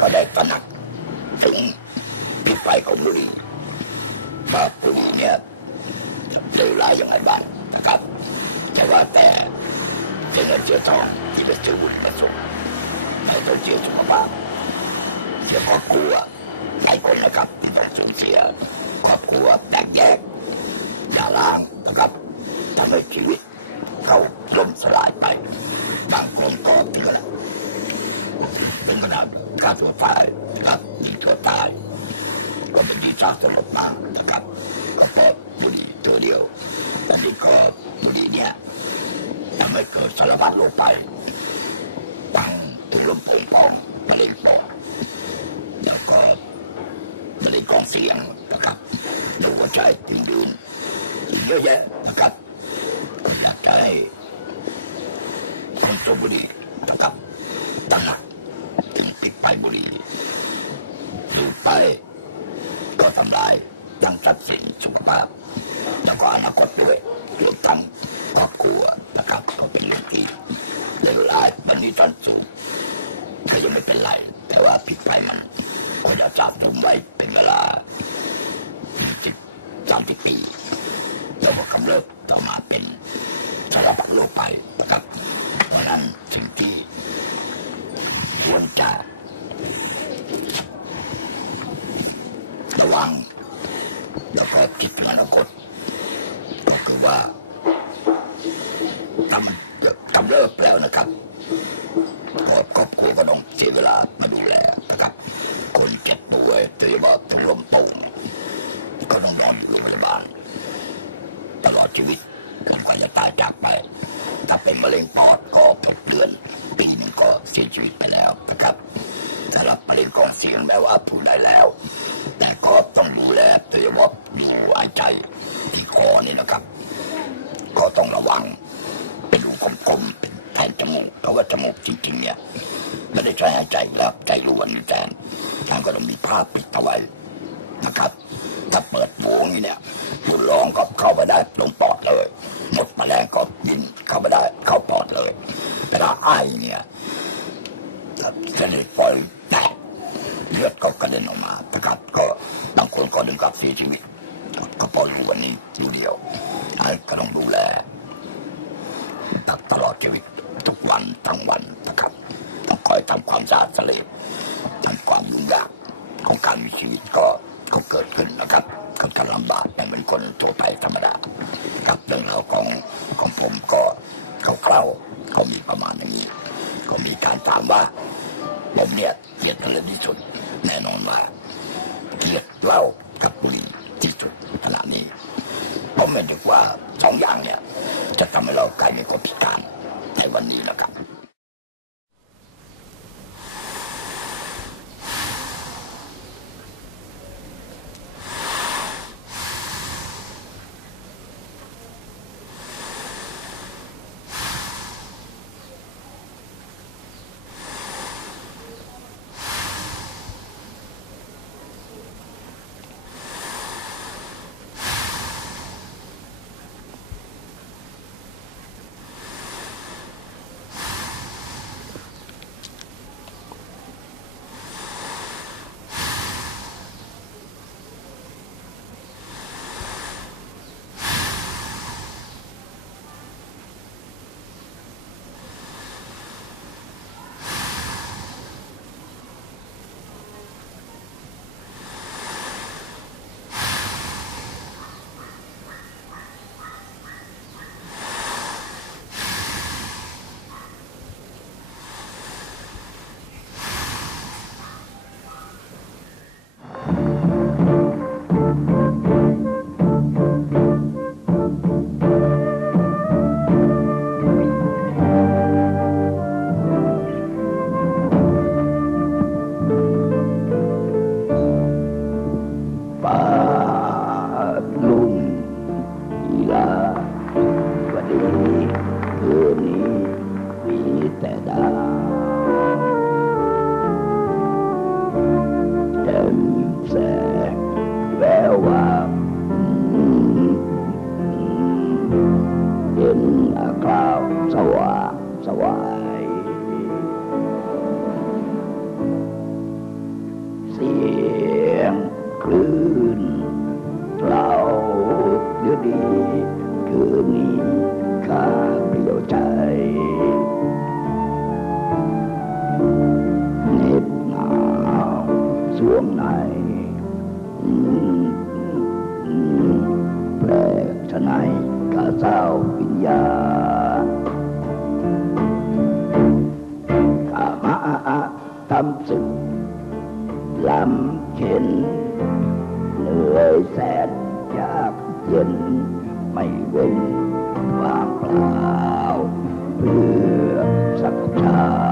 ก็ได้ตระหนักถึงพิษภัยของบุหรี่ว่าบุหรี่เนี่ยเลวร้ายยังไงบ้างนะครับแต่ว่าแต่เสียเงินเสียทองที่ไปซื้อบุหรี่มาส่งให้ต้องเสียสุขภาพเสียครอบครัวหลายคนนะครับที่ต้องสูญเสียครอบครัวแตกแยกอย่าล้างนะครับทำให้ชีวิตเขาล่มสลายไปบางคนก็ถึงขนาดถึงขนาดฆ่าตัวตายนะครับยิงตัวตาย ก็เป็นที่ทราบสลดมากนะครับก็เพราะบุหรี่ตัวเดียวแต่นี่ก็บุหรี่เนี่ยทำให้เกิดสารพัดโรคไปตั้งถึงลมโป่งพองมะเร็งปอดแล้วก็มะเร็งกองเสียงนะครับดูหัวใจติ่งดืนอีกเยอะแยะนะครับอยากจะให้คนสูบบุหรี่นะครับตระหนักถึงปิดไปบุหรี่สูบไป ก็ทำลายยังทรัพย์สินสุขภาพ แล้วก็อนาคตด้วยรวมทั้งครอบครัวนะครับก็เป็นเรื่องที่เลวร้ายวันนี้ตอนสูงก็ยังไม่เป็นไร แต่ว่าพิษภัยมันก็จะจับถุมไว้เป็นเวลาสิบสามสิบปีแล้วก็กำเริบต่อมาเป็นสารพัดโรคไปนะครับ เพราะนั้นสิ่งที่ควรจะวังแล้วก็คิดถึงอนาคตก็คือว่า ถ้ามันกำเริบแล้วนะครับก็ครอบครัวก็ต้องเสียเวลามาดูแลนะครับ คนเจ็บป่วยโดยเฉพาะถุงลมป่งก็ต้องนอนอยู่โรงพยาบาลตลอดชีวิตจนกว่าจะตายจากไป ถ้าเป็นมะเร็งปอดก็หกเดือน ปีหนึ่งก็เสียชีวิตไปแล้วนะครับสำหรับมะเร็งกองเสียงแม้ว่าพูดได้แล้ว แต่ก็ต้องดูแลโดยเฉพาะอยู่หายใจที่คอนี่นะครับ ก็ต้องระวัง ลมๆเป็นแทนจมูกเพราะว่าจมูกจริงๆเนี่ยไม่ได้ใช้หายใจแล้วใจล้วนแทนทางก็ต้องมีผ้าปิดเอาไว้นะครับ ถ้าเปิดโหวงนี่เนี่ยคุณลองก็เข้าไปได้ลงปอดเลยหมดแมลงก็บินเข้าไปได้เข้าปอดเลยเวลาไอเนี่ยเส้นเลือดฝอยแตกเลือดก็กระเด็นออกมานะครับก็บางคนก็ถึงกับเสียชีวิตก็พอรู้วันนี้อยู่เดียวอันก็ต้องดูแล ตลอดชีวิตทุกวันทั้งวันนะครับ ต้องคอยทำความสะอาดทะเลทำความยุ่งยากของการมีชีวิตก็ก็เกิดขึ้นนะครับก็จะลำบากไม่เหมือนคนทั่วไปธรรมดาครับเรื่องราวของของผมก็คร่าวๆเขามีประมาณอย่างนี้ ก็มีการถามว่า ผมเนี่ยเกลียดอะไรที่สุดแน่นอนว่าเกลียดเหล้ากับบุหรี่ที่สุดขณะนี้ผมไม่นึกว่าสองอย่างเนี่ย จะทำให้เรากลายเป็นคนพิการในวันนี้นะครับ วายเสียงคลื่นเราเดือดีคืนนี้ข้าเปลี่ยวใจเน็บหนาวสวงในแปลกชะไหนกาเจ้าวิญญาณ ทำสึกลำเข็นเหนื่อยแสนยากเย็นไม่เว้นวางเปล่าเพื่อสักชา